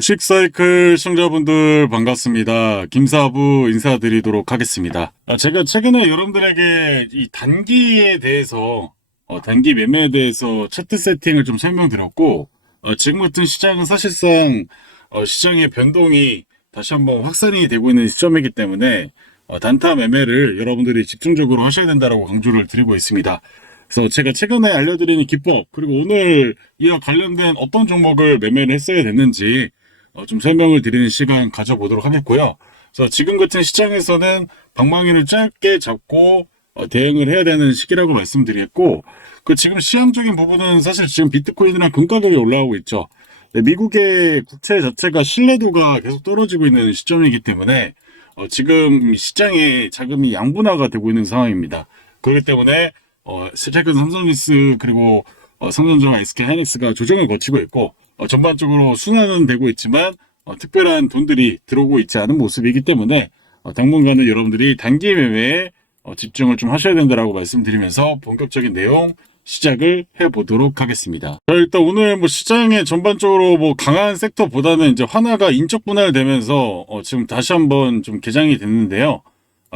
주식사이클 시청자분들 반갑습니다. 김사부 인사드리도록 하겠습니다. 제가 최근에 여러분들에게 이 단기에 대해서 단기 매매에 대해서 차트 세팅을 좀 설명드렸고, 지금 같은 시장은 사실상 시장의 변동이 다시 한번 확산이 되고 있는 시점이기 때문에 단타 매매를 여러분들이 집중적으로 하셔야 된다고 강조를 드리고 있습니다. 그래서 제가 최근에 알려드리는 기법, 그리고 오늘 이와 관련된 어떤 종목을 매매를 했어야 됐는지 좀 설명을 드리는 시간 가져보도록 하겠고요. 그래서 지금 같은 시장에서는 방망이를 짧게 잡고 대응을 해야 되는 시기라고 말씀드렸고, 그 지금 시황적인 부분은 사실 지금 비트코인이랑 금 가격이 올라오고 있죠. 미국의 국채 자체가 신뢰도가 계속 떨어지고 있는 시점이기 때문에 지금 시장에 자금이 양분화가 되고 있는 상황입니다. 그렇기 때문에 최근 삼성리스 그리고 삼성전자 SK하이닉스가 조정을 거치고 있고, 전반적으로 순환은 되고 있지만 특별한 돈들이 들어오고 있지 않은 모습이기 때문에 당분간은 여러분들이 단기 매매에 집중을 좀 하셔야 된다라고 말씀드리면서 본격적인 내용 시작을 해보도록 하겠습니다. 일단 오늘 시장에 전반적으로 강한 섹터보다는 이제 환화가 인적 분할되면서 지금 다시 한번 좀 개장이 됐는데요.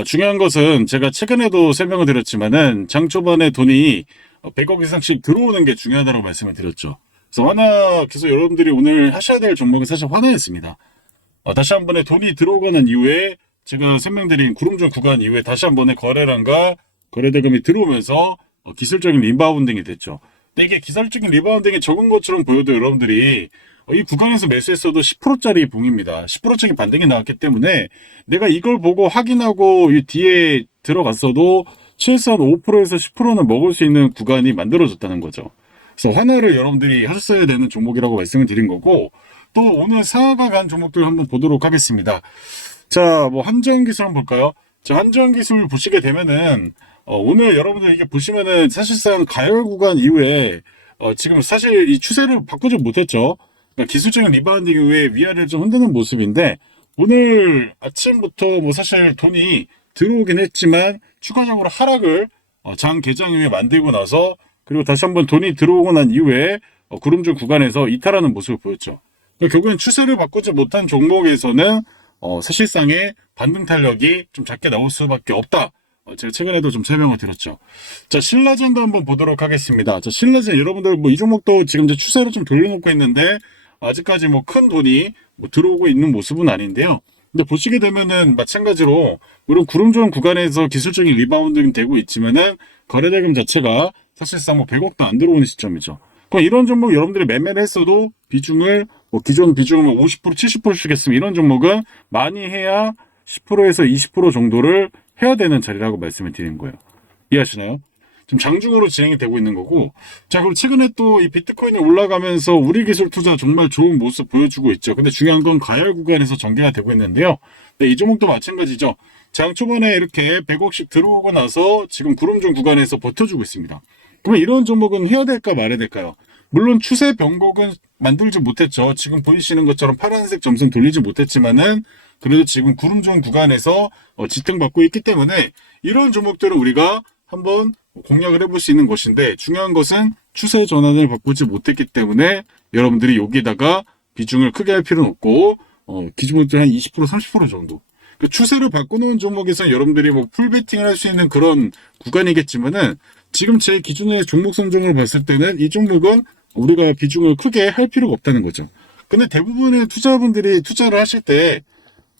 중요한 것은 제가 최근에도 설명을 드렸지만은 장 초반에 돈이 100억 이상씩 들어오는 게 중요하다고 말씀을 드렸죠. 그래서 환화 계속 여러분들이 오늘 하셔야 될 종목은 사실 환화였습니다. 다시 한 번에 돈이 들어오고 난 이후에 제가 설명드린 구름존 구간 이후에 다시 한 번에 거래량과 거래대금이 들어오면서 기술적인 리바운딩이 됐죠. 근데 이게 기술적인 리바운딩이 적은 것처럼 보여도 여러분들이 이 구간에서 매수했어도 10%짜리 봉입니다. 10%짜리 반등이 나왔기 때문에 내가 이걸 보고 확인하고 이 뒤에 들어갔어도 최소한 5%에서 10%는 먹을 수 있는 구간이 만들어졌다는 거죠. 그래서 환화를 여러분들이 하셨어야 되는 종목이라고 말씀을 드린 거고, 또 오늘 상하가 간 종목들 한번 보도록 하겠습니다. 자, 한전기술 한번 볼까요? 자, 한전기술 보시게 되면은 오늘 여러분들 이게 보시면은 사실상 가열 구간 이후에 지금 사실 이 추세를 바꾸지 못했죠. 그러니까 기술적인 리바운딩 이후에 위아래를 좀 흔드는 모습인데, 오늘 아침부터 사실 돈이 들어오긴 했지만 추가적으로 하락을 장 개장 이후에 만들고 나서, 그리고 다시 한번 돈이 들어오고 난 이후에 구름줄 구간에서 이탈하는 모습을 보였죠. 그러니까 결국엔 추세를 바꾸지 못한 종목에서는 사실상의 반등 탄력이 좀 작게 나올 수밖에 없다. 제가 최근에도 좀 설명을 드렸죠. 자, 신라젠도 한번 보도록 하겠습니다. 자, 신라젠 여러분들 이 종목도 지금 이제 추세로 좀 돌려놓고 있는데 아직까지 큰 돈이 들어오고 있는 모습은 아닌데요. 근데 보시게 되면은 마찬가지로 물론 구름존 구간에서 기술적인 리바운딩이 되고 있지만은 거래대금 자체가 사실상 100억도 안 들어오는 시점이죠. 그럼 이런 종목 여러분들이 매매를 했어도 비중을 기존 비중을 50% 70% 주겠으면 이런 종목은 많이 해야 10%에서 20% 정도를 해야 되는 자리라고 말씀을 드리는 거예요. 이해하시나요? 지금 장중으로 진행이 되고 있는 거고, 자, 그럼 최근에 또 이 비트코인이 올라가면서 우리 기술 투자 정말 좋은 모습 보여주고 있죠. 근데 중요한 건 가열 구간에서 전개가 되고 있는데요. 네, 이 종목도 마찬가지죠. 장 초반에 이렇게 100억씩 들어오고 나서 지금 구름존 구간에서 버텨주고 있습니다. 그러면 이런 종목은 해야 될까 말아야 될까요? 물론 추세 변곡은 만들지 못했죠. 지금 보이시는 것처럼 파란색 점선 돌리지 못했지만은 그래도 지금 구름존 구간에서 지탱받고 있기 때문에 이런 종목들은 우리가 한번 공략을 해볼 수 있는 것인데, 중요한 것은 추세 전환을 바꾸지 못했기 때문에 여러분들이 여기다가 비중을 크게 할 필요는 없고 기준부터 한 20% 30% 정도, 그 추세를 바꾸는 종목에서 여러분들이 풀베팅을 할 수 있는 그런 구간이겠지만은 지금 제 기준의 종목 선정을 봤을 때는 이 종목은 우리가 비중을 크게 할 필요가 없다는 거죠. 근데 대부분의 투자분들이 투자를 하실 때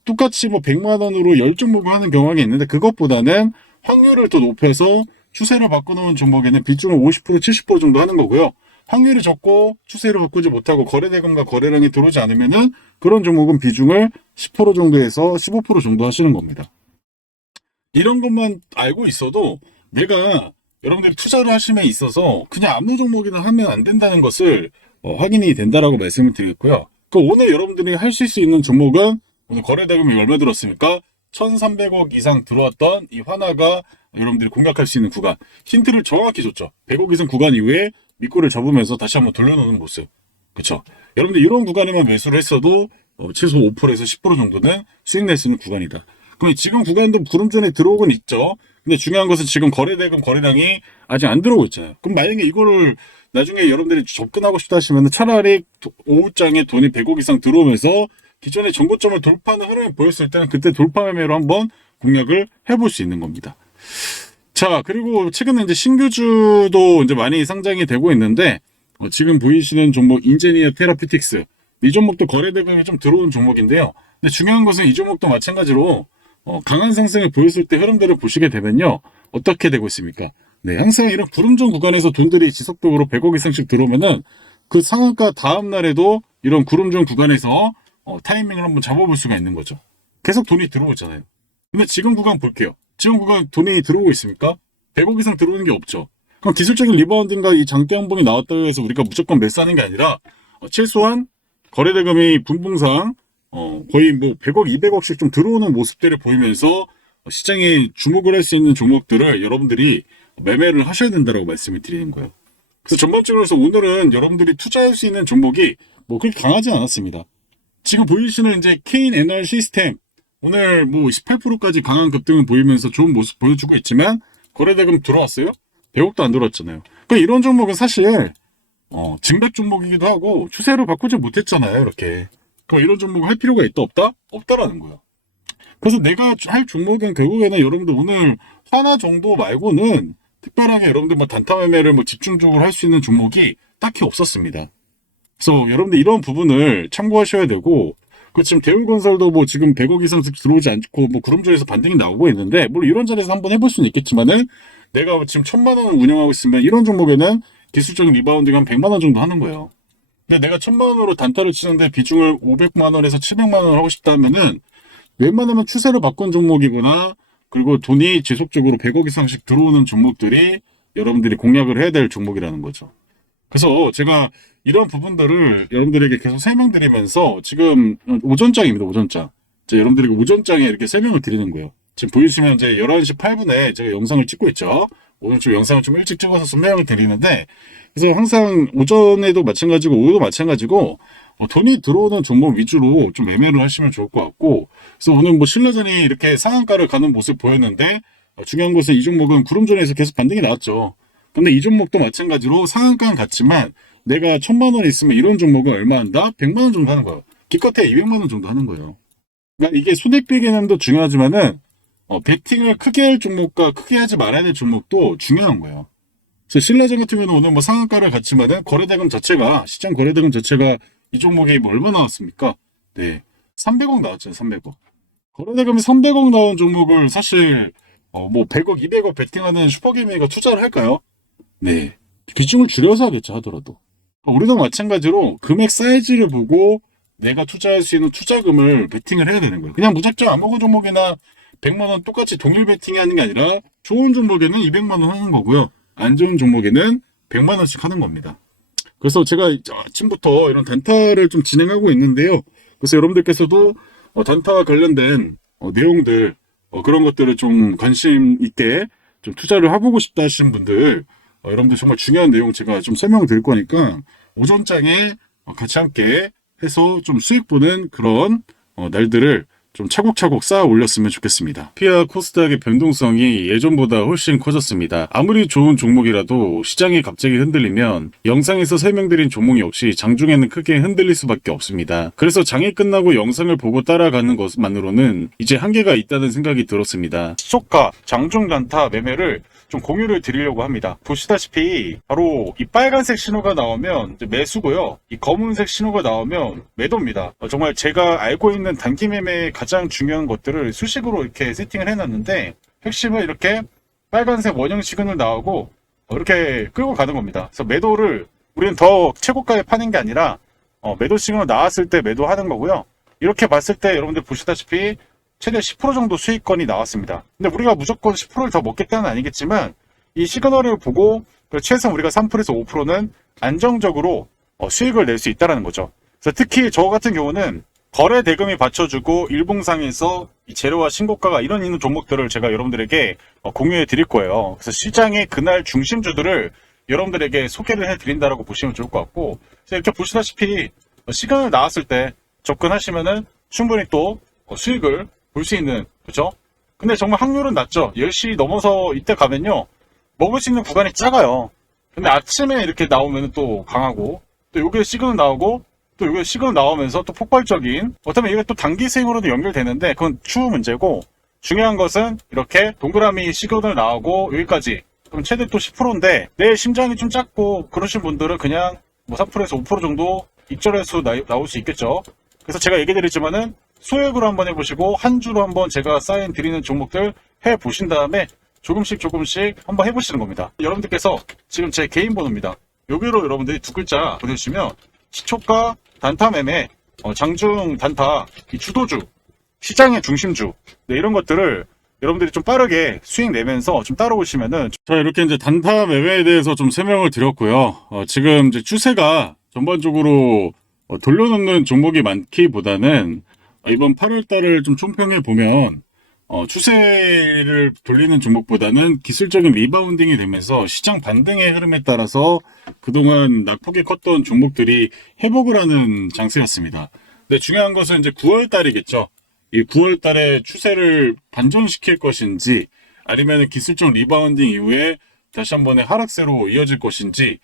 똑같이 100만 원으로 10종목을 하는 경향이 있는데, 그것보다는 확률을 더 높여서 추세를 바꿔놓은 종목에는 비중을 50% 70% 정도 하는 거고요. 확률이 적고 추세를 바꾸지 못하고 거래대금과 거래량이 들어오지 않으면은 그런 종목은 비중을 10% 정도에서 15% 정도 하시는 겁니다. 이런 것만 알고 있어도 내가 여러분들이 투자를 하심에 있어서 그냥 아무 종목이나 하면 안 된다는 것을 확인이 된다라고 말씀을 드리겠고요. 오늘 여러분들이 하실 수 있는 종목은 오늘 거래대금이 얼마 들었습니까? 1,300억 이상 들어왔던 이 환화가 여러분들이 공략할 수 있는 구간, 힌트를 정확히 줬죠. 100억 이상 구간 이후에 밑꼬리를 잡으면서 다시 한번 돌려놓는 모습. 그렇죠? 여러분들 이런 구간에만 매수를 했어도 최소 5%에서 10% 정도는 수익 낼 수 있는 구간이다. 그럼 지금 구간도 구름존에 들어오곤 있죠. 근데 중요한 것은 지금 거래대금 거래량이 아직 안 들어오고 있잖아요. 그럼 만약에 이거를 나중에 여러분들이 접근하고 싶다 하시면 차라리 오후장에 돈이 100억 이상 들어오면서 기존의 전고점을 돌파하는 흐름이 보였을 때는 그때 돌파 매매로 한번 공략을 해볼 수 있는 겁니다. 자, 그리고 최근에 이제 신규주도 이제 많이 상장이 되고 있는데, 지금 보이시는 종목 인제니어 테라피틱스. 이 종목도 거래대금이 좀 들어온 종목인데요. 근데 중요한 것은 이 종목도 마찬가지로 강한 상승을 보였을 때 흐름들을 보시게 되면요. 어떻게 되고 있습니까? 네, 항상 이런 구름존 구간에서 돈들이 지속적으로 100억 이상씩 들어오면은 그 상한가 다음 날에도 이런 구름존 구간에서 타이밍을 한번 잡아볼 수가 있는 거죠. 계속 돈이 들어오잖아요. 근데 지금 구간 볼게요. 지금 구간 돈이 들어오고 있습니까? 100억 이상 들어오는 게 없죠. 그럼 기술적인 리바운딩과 이 장대 양봉이 나왔다고 해서 우리가 무조건 매수하는 게 아니라 최소한 거래대금이 분봉상 거의 뭐 100억, 200억씩 좀 들어오는 모습들을 보이면서 시장에 주목을 할 수 있는 종목들을 여러분들이 매매를 하셔야 된다고 말씀을 드리는 거예요. 그래서 전반적으로 해서 오늘은 여러분들이 투자할 수 있는 종목이 뭐 그렇게 강하지 않았습니다. 지금 보이시는 이제 케인 에너 시스템 오늘 뭐 18%까지 강한 급등을 보이면서 좋은 모습 보여주고 있지만 거래대금 들어왔어요? 100억도 안 들어왔잖아요. 그러니까 이런 종목은 사실 진백 종목이기도 하고 추세를 바꾸지 못했잖아요. 이렇게. 그럼 이런 종목을 할 필요가 있다 없다? 없다라는 거예요. 그래서 내가 할 종목은 결국에는 여러분들 오늘 하나 정도 말고는 특별하게 여러분들 뭐 단타 매매를 뭐 집중적으로 할 수 있는 종목이 딱히 없었습니다. 그래서 여러분들 이런 부분을 참고하셔야 되고 그 지금 대우건설도 뭐 지금 100억 이상 들어오지 않고 뭐 구름존에서 반등이 나오고 있는데 물론 이런 자리에서 한번 해볼 수는 있겠지만은 내가 지금 1000만 원을 운영하고 있으면 이런 종목에는 기술적인 리바운딩 한 100만 원 정도 하는 거예요. 근데 내가 1000만 원으로 단타를 치는데 비중을 500만 원에서 700만 원을 하고 싶다 하면은 웬만하면 추세를 바꾼 종목이거나 그리고 돈이 지속적으로 100억 이상씩 들어오는 종목들이 여러분들이 공략을 해야 될 종목이라는 거죠. 그래서 제가 이런 부분들을 여러분들에게 계속 설명드리면서 지금 오전장입니다. 오전장. 여러분들에게 오전장에 이렇게 설명을 드리는 거예요. 지금 보이시면 이제 11시 8분에 제가 영상을 찍고 있죠. 오늘 좀 영상을 좀 일찍 찍어서 설명을 드리는데 그래서 항상 오전에도 마찬가지고 오후도 마찬가지고 돈이 들어오는 종목 위주로 좀 매매를 하시면 좋을 것 같고 그래서 오늘 뭐 신라전이 이렇게 상한가를 가는 모습 보였는데 중요한 것은 이 종목은 구름존에서 계속 반등이 나왔죠. 근데 이 종목도 마찬가지로 상한가는 같지만 내가 1000만 원 있으면 이런 종목은 얼마 한다? 100만 원 정도 하는 거예요. 기껏해 200만 원 정도 하는 거예요. 그러니까 이게 손익비 개념도 중요하지만은 베팅을 크게 할 종목과 크게 하지 말아야 될 종목도 중요한 거예요. 그래서 신라전 같은 경우는 오늘 뭐 상한가를 갔지만은 거래대금 자체가 시장 거래대금 자체가 이 종목이 뭐 얼마 나왔습니까? 네, 300억 나왔죠. 300억. 거래대금이 300억 나온 종목을 사실 뭐 100억, 200억 베팅하는 슈퍼게임이가 투자를 할까요? 네, 비중을 줄여서 하겠죠. 하더라도 우리도 마찬가지로 금액 사이즈를 보고 내가 투자할 수 있는 투자금을 베팅을 해야 되는 거예요. 그냥 무작정 아무 종목이나 100만 원 똑같이 동일 베팅이 하는 게 아니라 좋은 종목에는 200만 원 하는 거고요. 안 좋은 종목에는 100만 원씩 하는 겁니다. 그래서 제가 아침부터 이런 단타를 좀 진행하고 있는데요. 그래서 여러분들께서도 단타와 관련된 내용들 그런 것들을 좀 관심 있게 좀 투자를 해보고 싶다 하시는 분들 여러분들 정말 중요한 내용 제가 좀 설명을 드릴 거니까 오전장에 같이 함께 해서 좀 수익 보는 그런 날들을 좀 차곡차곡 쌓아 올렸으면 좋겠습니다. 피아 코스닥의 변동성이 예전보다 훨씬 커졌습니다. 아무리 좋은 종목이라도 시장이 갑자기 흔들리면 영상에서 설명드린 종목 역시 장중에는 크게 흔들릴 수밖에 없습니다. 그래서 장이 끝나고 영상을 보고 따라가는 것만으로는 이제 한계가 있다는 생각이 들었습니다. 시초가, 장중 단타 매매를 좀 공유를 드리려고 합니다. 보시다시피 바로 이 빨간색 신호가 나오면 매수고요. 이 검은색 신호가 나오면 매도입니다. 정말 제가 알고 있는 단기 매매의 가장 중요한 것들을 수식으로 이렇게 세팅을 해놨는데 핵심은 이렇게 빨간색 원형 시그널 나오고 이렇게 끌고 가는 겁니다. 그래서 매도를 우리는 더 최고가에 파는 게 아니라 매도 시그널 나왔을 때 매도하는 거고요. 이렇게 봤을 때 여러분들 보시다시피 최대 10% 정도 수익권이 나왔습니다. 근데 우리가 무조건 10%를 더 먹겠다는 아니겠지만 이 시그널을 보고 최소한 우리가 3%에서 5%는 안정적으로 수익을 낼 수 있다는 거죠. 그래서 특히 저 같은 경우는 거래 대금이 받쳐주고 일봉상에서 이 재료와 신고가가 이런 있는 종목들을 제가 여러분들에게 공유해 드릴 거예요. 그래서 시장의 그날 중심주들을 여러분들에게 소개를 해 드린다라고 보시면 좋을 것 같고 이렇게 보시다시피 시간을 나왔을 때 접근하시면은 충분히 또 수익을 볼 수 있는, 그죠? 근데 정말 확률은 낮죠. 10시 넘어서 이때 가면요, 먹을 수 있는 구간이 작아요. 근데 아침에 이렇게 나오면 또 강하고, 또 요게 시그널 나오고, 또 요게 시그널 나오면서 또 폭발적인, 어쩌면 이게 또 단기 스윙으로도 연결되는데 그건 추후 문제고, 중요한 것은 이렇게 동그라미 시그널 나오고 여기까지, 그럼 최대 또 10%인데 내 심장이 좀 작고 그러신 분들은 그냥 뭐 3%에서 5% 정도 익절해서 나올 수 있겠죠. 그래서 제가 얘기 드리지만은 소액으로 한번 해보시고 한 주로 한번 제가 사인 드리는 종목들 해보신 다음에 조금씩 한번 해보시는 겁니다. 여러분들께서 지금 제 개인 번호입니다. 여기로 여러분들이 두 글자 보내주시면 시초가, 단타 매매, 장중 단타, 이 주도주, 시장의 중심주, 네, 이런 것들을 여러분들이 좀 빠르게 수익 내면서 좀 따라오시면은, 자, 이렇게 이제 단타 매매에 대해서 좀 설명을 드렸고요. 지금 이제 추세가 전반적으로 돌려놓는 종목이 많기보다는 이번 8월 달을 좀 총평해 보면 추세를 돌리는 종목보다는 기술적인 리바운딩이 되면서 시장 반등의 흐름에 따라서 그동안 낙폭이 컸던 종목들이 회복을 하는 장세였습니다. 근데 중요한 것은 이제 9월 달이겠죠. 이 9월 달에 추세를 반전시킬 것인지 아니면 기술적 리바운딩 이후에 다시 한 번의 하락세로 이어질 것인지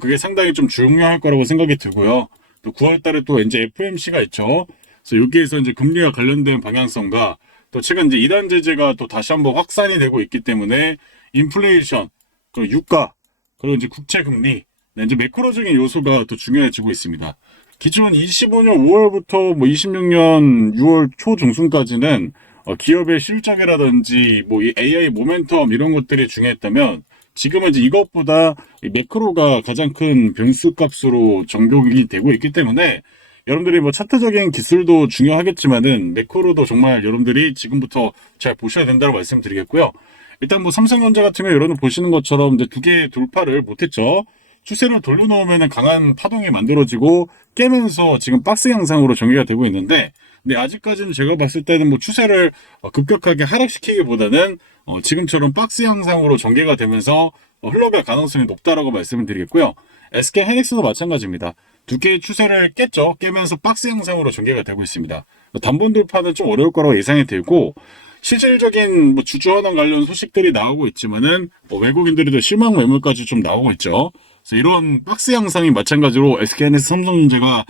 그게 상당히 좀 중요할 거라고 생각이 들고요. 또 9월 달에 또 이제 FOMC가 있죠. 그래서 여기에서 이제 금리와 관련된 방향성과 또 최근 이제 이단 제재가 또 다시 한번 확산이 되고 있기 때문에 인플레이션, 그리고 유가, 그리고 이제 국채 금리, 이제 매크로적인 요소가 또 중요해지고 있습니다. 기존 25년 5월부터 뭐 26년 6월 초 중순까지는 기업의 실적이라든지 뭐 이 AI 모멘텀 이런 것들이 중요했다면 지금은 이제 이것보다 매크로가 가장 큰 변수 값으로 적용이 되고 있기 때문에 여러분들이 뭐 차트적인 기술도 중요하겠지만은 매크로도 정말 여러분들이 지금부터 잘 보셔야 된다고 말씀드리겠고요. 일단 뭐 삼성전자 같은 경우 여러분 보시는 것처럼 이제 두 개의 돌파를 못했죠. 추세를 돌려놓으면 강한 파동이 만들어지고 깨면서 지금 박스 양상으로 전개가 되고 있는데, 근데 아직까지는 제가 봤을 때는 뭐 추세를 급격하게 하락시키기보다는 지금처럼 박스 양상으로 전개가 되면서 흘러갈 가능성이 높다라고 말씀을 드리겠고요. SK 하이닉스도 마찬가지입니다. 두 개의 추세를 깼죠. 깨면서 박스 양상으로 전개가 되고 있습니다. 단번 돌파는 좀 어려울 거라고 예상이 되고, 실질적인 뭐 주주환원 관련 소식들이 나오고 있지만은 외국인들도 실망 매물까지 좀 나오고 있죠. 그래서 이런 박스 양상이 마찬가지로 SK하이닉스, 삼성전자가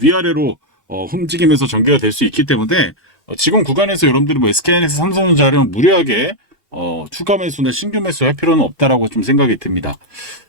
위아래로 움직이면서 전개가 될 수 있기 때문에 지금 구간에서 여러분들이 뭐 SK하이닉스, 삼성전자를 무리하게 추가 매수나 신규 매수할 필요는 없다라고 좀 생각이 듭니다.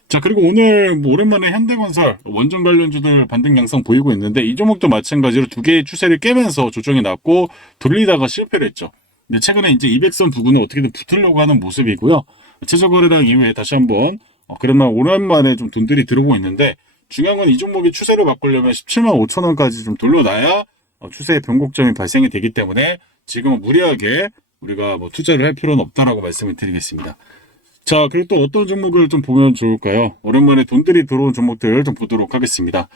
자, 그리고 오늘 뭐 오랜만에 현대건설 원전 관련주들 반등 양상 보이고 있는데 이 종목도 마찬가지로 두 개의 추세를 깨면서 조정이 났고 돌리다가 실패를 했죠. 근데 최근에 이제 200선 부근을 어떻게든 붙으려고 하는 모습이고요. 최저거래량 이후에 다시 한번 그러면 오랜만에 좀 돈들이 들어오고 있는데, 중요한 건 이 종목이 추세를 바꾸려면 17만 5천 원까지 좀 돌려놔야 추세의 변곡점이 발생이 되기 때문에 지금은 무리하게 우리가 뭐 투자를 할 필요는 없다라고 말씀을 드리겠습니다. 자, 그리고 또 어떤 종목을 좀 보면 좋을까요? 오랜만에 돈들이 들어온 종목들 좀 보도록 하겠습니다.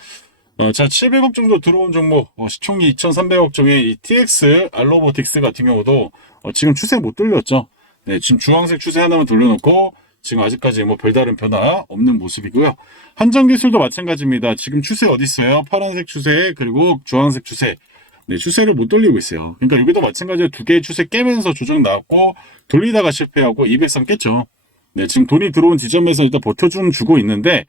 자, 700억 정도 들어온 종목, 시총이 2,300억 종의 이 TX 알로보틱스 같은 경우도 지금 추세 못 돌렸죠. 네, 지금 주황색 추세 하나만 돌려놓고 지금 아직까지 뭐 별다른 변화 없는 모습이고요. 한전기술도 마찬가지입니다. 지금 추세 어디 있어요? 파란색 추세 그리고 주황색 추세. 네, 추세를 못 돌리고 있어요. 그러니까 여기도 마찬가지로 두 개의 추세 깨면서 조정 나왔고 돌리다가 실패하고 200선 깼죠. 네, 지금 돈이 들어온 지점에서 일단 버텨주고 있는데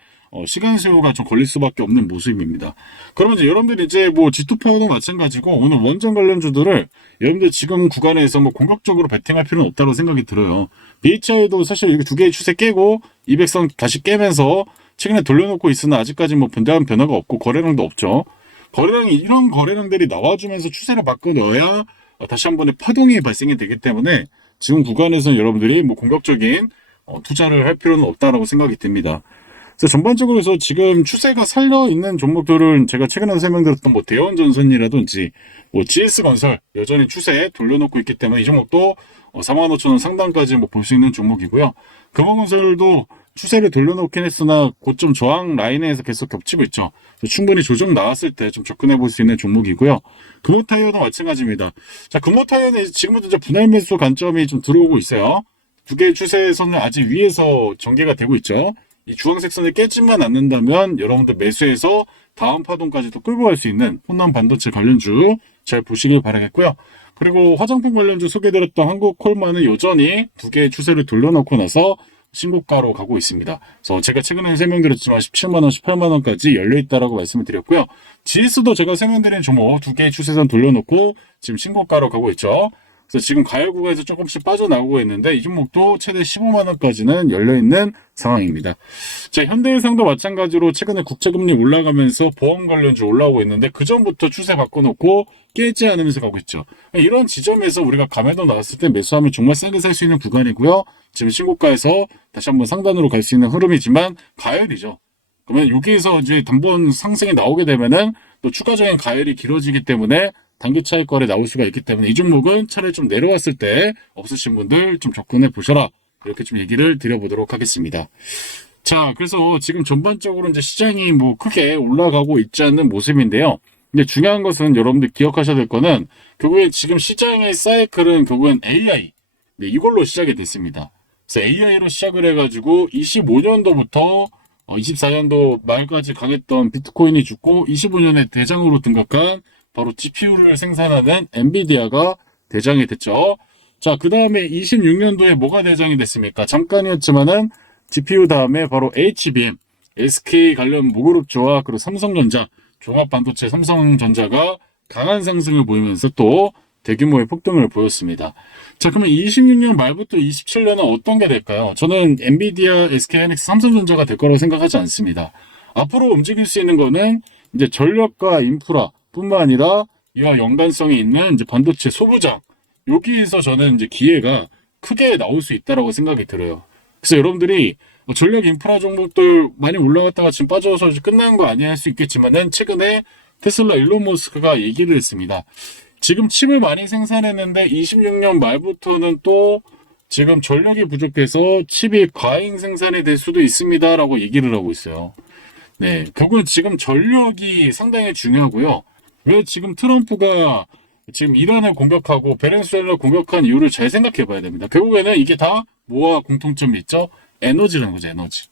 시간 소요가 좀 걸릴 수밖에 없는 모습입니다. 그러면 이제 여러분들이 이제 뭐 G2파워도 마찬가지고 오늘 원전 관련주들을 여러분들 지금 구간에서 뭐 공격적으로 베팅할 필요는 없다고 생각이 들어요. BHI도 사실 이렇게 두 개의 추세 깨고 200선 다시 깨면서 최근에 돌려놓고 있으나 아직까지 뭐 분명한 변화가 없고 거래량도 없죠. 거래량이 이런 거래량들이 나와주면서 추세를 바꿔넣어야 다시 한 번의 파동이 발생이 되기 때문에 지금 구간에서는 여러분들이 뭐 공격적인 투자를 할 필요는 없다라고 생각이 듭니다. 그래서 전반적으로 해서 지금 추세가 살려있는 종목들은 제가 최근에 설명드렸던 뭐 대원전선이라든지 뭐 GS건설 여전히 추세 돌려놓고 있기 때문에 이 종목도 45,000원 상단까지 뭐 볼 수 있는 종목이고요. 금호건설도 추세를 돌려놓긴 했으나 고점 저항 라인에서 계속 겹치고 있죠. 충분히 조정 나왔을 때 좀 접근해 볼 수 있는 종목이고요. 금호타이어도 마찬가지입니다. 자, 금호타이어는 지금부터 이제 분할 매수 관점이 좀 들어오고 있어요. 두 개의 추세선은 아직 위에서 전개가 되고 있죠. 이 주황색 선을 깨지만 않는다면 여러분들 매수해서 다음 파동까지도 끌고 갈 수 있는 혼남 반도체 관련주 잘 보시길 바라겠고요. 그리고 화장품 관련주 소개드렸던 한국콜마는 여전히 두 개의 추세를 돌려놓고 나서 신고가로 가고 있습니다. 그래서 제가 최근에 설명드렸지만 17만원, 18만원까지 열려있다라고 말씀을 드렸고요. GS도 제가 설명드린 종목 두 개의 추세선 돌려놓고 지금 신고가로 가고 있죠. 그래서 지금 가열 구간에서 조금씩 빠져나오고 있는데 이 종목도 최대 15만원까지는 열려있는 상황입니다. 자, 현대해상도 마찬가지로 최근에 국채금리 올라가면서 보험 관련주 올라오고 있는데 그 전부터 추세 바꿔놓고 깨지 않으면서 가고 있죠. 이런 지점에서 우리가 감에도 나왔을 때 매수하면 정말 세게 살 수 있는 구간이고요. 지금 신고가에서 다시 한번 상단으로 갈 수 있는 흐름이지만 가열이죠. 그러면 여기에서 이제 단번 상승이 나오게 되면은 또 추가적인 가열이 길어지기 때문에 단기 차익 거래 나올 수가 있기 때문에 이 종목은 차라리 좀 내려왔을 때 없으신 분들 좀 접근해 보셔라. 이렇게 좀 얘기를 드려보도록 하겠습니다. 자, 그래서 지금 전반적으로 이제 시장이 뭐 크게 올라가고 있지 않는 모습인데요. 근데 중요한 것은 여러분들 기억하셔야 될 거는 결국에 지금 시장의 사이클은 결국엔 AI 이걸로 시작이 됐습니다. 그래서 AI로 시작을 해가지고 25년도부터 24년도 말까지 강했던 비트코인이 죽고 25년에 대장으로 등극한 바로 GPU를 생산하는 엔비디아가 대장이 됐죠. 자, 그 다음에 26년도에 뭐가 대장이 됐습니까? 잠깐이었지만은 GPU 다음에 바로 HBM, SK 관련 무그룹주와 그리고 삼성전자, 종합반도체 삼성전자가 강한 상승을 보이면서 또 대규모의 폭등을 보였습니다. 자, 그러면 26년 말부터 27년은 어떤 게 될까요? 저는 엔비디아, SK하이닉스, 삼성전자가 될 거라고 생각하지 않습니다. 앞으로 움직일 수 있는 거는 이제 전력과 인프라 뿐만 아니라 이와 연관성이 있는 이제 반도체 소부장, 여기에서 저는 이제 기회가 크게 나올 수 있다라고 생각이 들어요. 그래서 여러분들이 전력 인프라 종목들 많이 올라갔다가 지금 빠져서 끝난 거 아니야 할 수 있겠지만은 최근에 테슬라 일론 머스크가 얘기를 했습니다. 지금 칩을 많이 생산했는데 26년 말부터는 또 지금 전력이 부족해서 칩이 과잉 생산이 될 수도 있습니다라고 얘기를 하고 있어요. 네, 결국은 지금 전력이 상당히 중요하고요. 왜 지금 트럼프가 지금 이란을 공격하고 베네수엘라를 공격한 이유를 잘 생각해 봐야 됩니다. 결국에는 이게 다 뭐와 공통점이 있죠? 에너지라는 거죠, 에너지.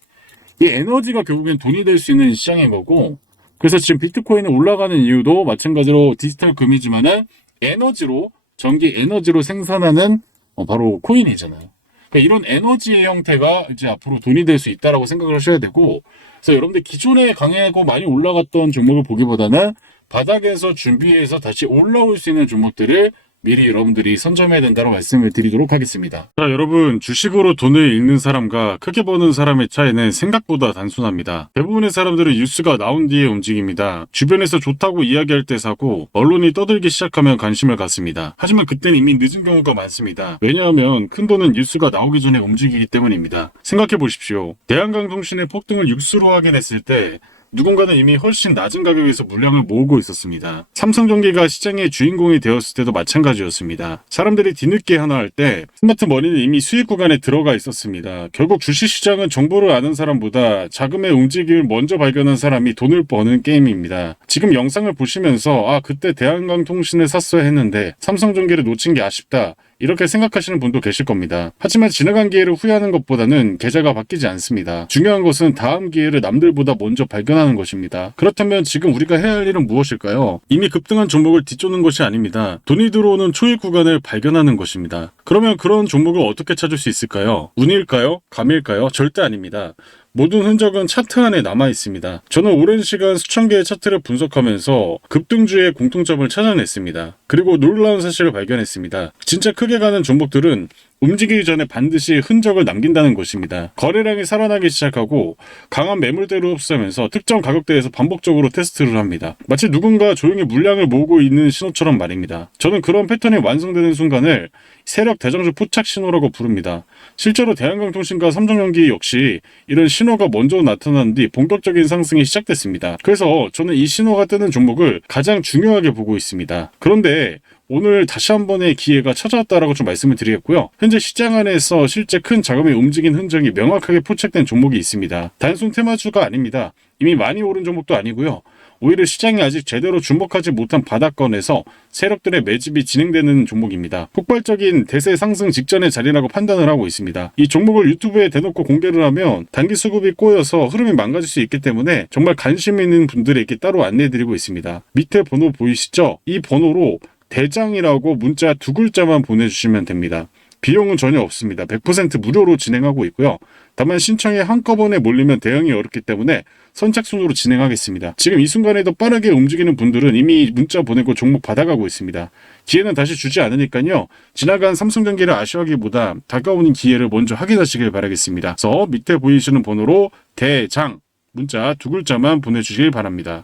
이 에너지가 결국엔 돈이 될 수 있는 시장인 거고, 그래서 지금 비트코인이 올라가는 이유도 마찬가지로 디지털 금이지만은 에너지로, 전기 에너지로 생산하는 바로 코인이잖아요. 그러니까 이런 에너지의 형태가 이제 앞으로 돈이 될 수 있다라고 생각을 하셔야 되고, 그래서 여러분들 기존에 강하고 많이 올라갔던 종목을 보기보다는 바닥에서 준비해서 다시 올라올 수 있는 종목들을 미리 여러분들이 선점해야 된다고 말씀을 드리도록 하겠습니다. 자, 여러분, 주식으로 돈을 잃는 사람과 크게 버는 사람의 차이는 생각보다 단순합니다. 대부분의 사람들은 뉴스가 나온 뒤에 움직입니다. 주변에서 좋다고 이야기할 때 사고 언론이 떠들기 시작하면 관심을 갖습니다. 하지만 그때는 이미 늦은 경우가 많습니다. 왜냐하면 큰돈은 뉴스가 나오기 전에 움직이기 때문입니다. 생각해 보십시오. 대한강통신의 폭등을 뉴스로 확인했을 때 누군가는 이미 훨씬 낮은 가격에서 물량을 모으고 있었습니다. 삼성전기가 시장의 주인공이 되었을 때도 마찬가지였습니다. 사람들이 뒤늦게 하나 할 때 스마트머니는 이미 수익 구간에 들어가 있었습니다. 결국 주식시장은 정보를 아는 사람보다 자금의 움직임을 먼저 발견한 사람이 돈을 버는 게임입니다. 지금 영상을 보시면서 그때 대한강통신을 샀어야 했는데 삼성전기를 놓친 게 아쉽다. 이렇게 생각하시는 분도 계실 겁니다. 하지만 지나간 기회를 후회하는 것보다는 계좌가 바뀌지 않습니다. 중요한 것은 다음 기회를 남들보다 먼저 발견하는 것입니다. 그렇다면 지금 우리가 해야 할 일은 무엇일까요? 이미 급등한 종목을 뒤쫓는 것이 아닙니다. 돈이 들어오는 초입 구간을 발견하는 것입니다. 그러면 그런 종목을 어떻게 찾을 수 있을까요? 운일까요? 감일까요? 절대 아닙니다. 모든 흔적은 차트 안에 남아 있습니다. 저는 오랜 시간 수천 개의 차트를 분석하면서 급등주의 공통점을 찾아냈습니다. 그리고 놀라운 사실을 발견했습니다. 진짜 크게 가는 종목들은 움직이기 전에 반드시 흔적을 남긴다는 것입니다. 거래량이 살아나기 시작하고 강한 매물대로 흡수하면서 특정 가격대에서 반복적으로 테스트를 합니다. 마치 누군가 조용히 물량을 모으고 있는 신호처럼 말입니다. 저는 그런 패턴이 완성되는 순간을 세력 대장주 포착 신호라고 부릅니다. 실제로 대한강통신과 삼성전기 역시 이런 신호가 먼저 나타난 뒤 본격적인 상승이 시작됐습니다. 그래서 저는 이 신호가 뜨는 종목을 가장 중요하게 보고 있습니다. 그런데 오늘 다시 한 번의 기회가 찾아왔다라고 좀 말씀을 드리겠고요. 현재 시장 안에서 실제 큰 자금이 움직인 흔적이 명확하게 포착된 종목이 있습니다. 단순 테마주가 아닙니다. 이미 많이 오른 종목도 아니고요. 오히려 시장이 아직 제대로 주목하지 못한 바닥권에서 세력들의 매집이 진행되는 종목입니다. 폭발적인 대세 상승 직전의 자리라고 판단을 하고 있습니다. 이 종목을 유튜브에 대놓고 공개를 하면 단기 수급이 꼬여서 흐름이 망가질 수 있기 때문에 정말 관심 있는 분들에게 따로 안내해드리고 있습니다. 밑에 번호 보이시죠? 이 번호로 대장이라고 문자 2글자만 보내주시면 됩니다. 비용은 전혀 없습니다. 100% 무료로 진행하고 있고요. 다만 신청이 한꺼번에 몰리면 대응이 어렵기 때문에 선착순으로 진행하겠습니다. 지금 이 순간에도 빠르게 움직이는 분들은 이미 문자 보내고 종목 받아가고 있습니다. 기회는 다시 주지 않으니까요. 지나간 삼성 경기를 아쉬워하기보다 다가오는 기회를 먼저 확인하시길 바라겠습니다. 그래서 밑에 보이시는 번호로 대장 문자 2글자만 보내주시길 바랍니다.